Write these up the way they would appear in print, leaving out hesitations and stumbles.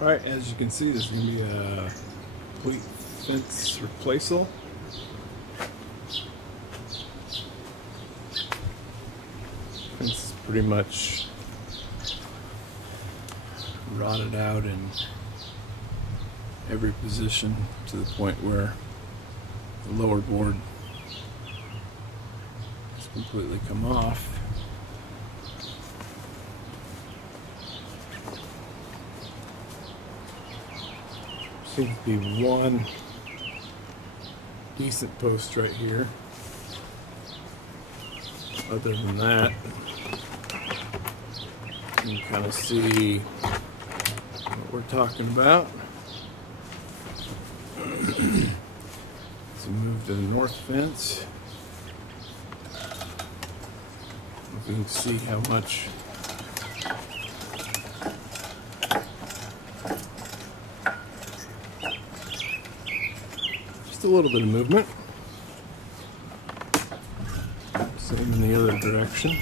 Alright, as you can see, this is going to be a complete fence replaceal. Fence is pretty much rotted out in every position to the point where the lower board has completely come off. Seems to be one decent post right here. Other than that, you can kind of see what we're talking about. Let's move to the north fence. You can see how much just a little bit of movement. Same in the other direction.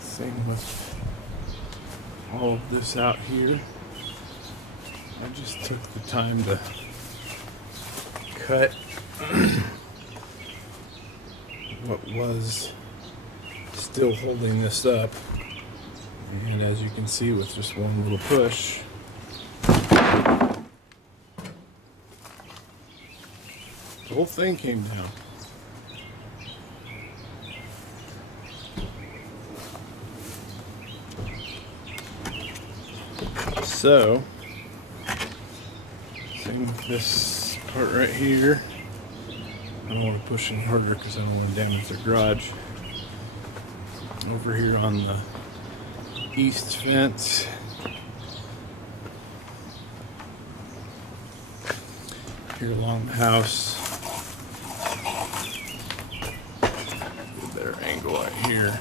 Same with all of this out here. I just took the time to cut what was still holding this up, and as you can see, with just one little push, the whole thing came down. So, same with this part right here. I don't want to push any harder because I don't want to damage the garage. Over here on the east fence, here along the house, get a better angle right here.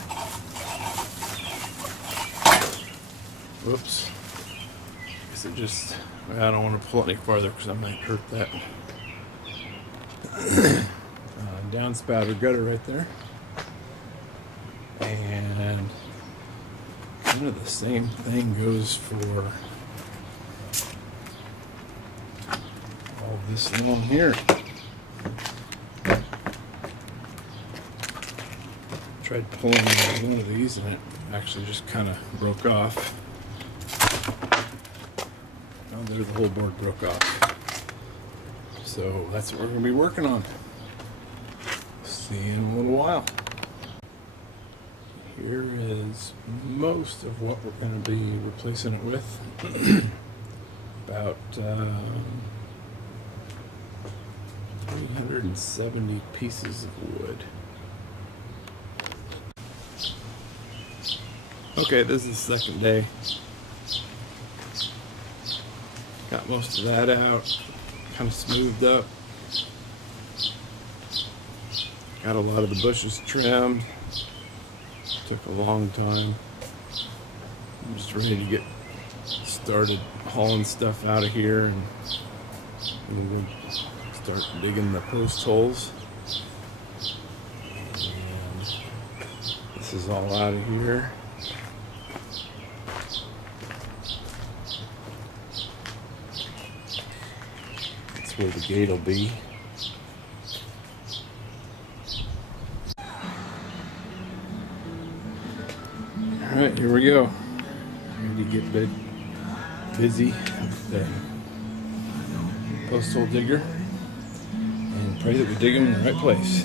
Whoops. It just, I don't want to pull it any farther because I might hurt that downspout or gutter right there. And kind of the same thing goes for all this along here. Tried pulling one of these and it actually just kind of broke off. There, the whole board broke off. So that's what we're going to be working on. See you in a little while. Here is most of what we're going to be replacing it with. About 370 pieces of wood. Okay, this is the second day. Got most of that out, kind of smoothed up. Got a lot of the bushes trimmed. Took a long time. I'm just ready to get started hauling stuff out of here and we'll start digging the post holes. And this is all out of here. Where the gate will be. Alright, here we go. Ready to get busy with the post hole digger and pray that we dig them in the right place.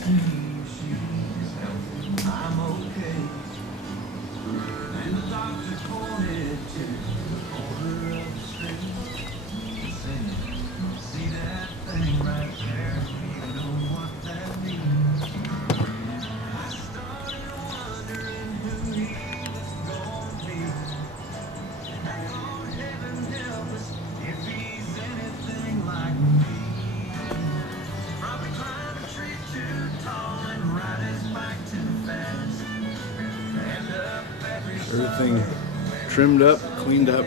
Everything trimmed up, cleaned up.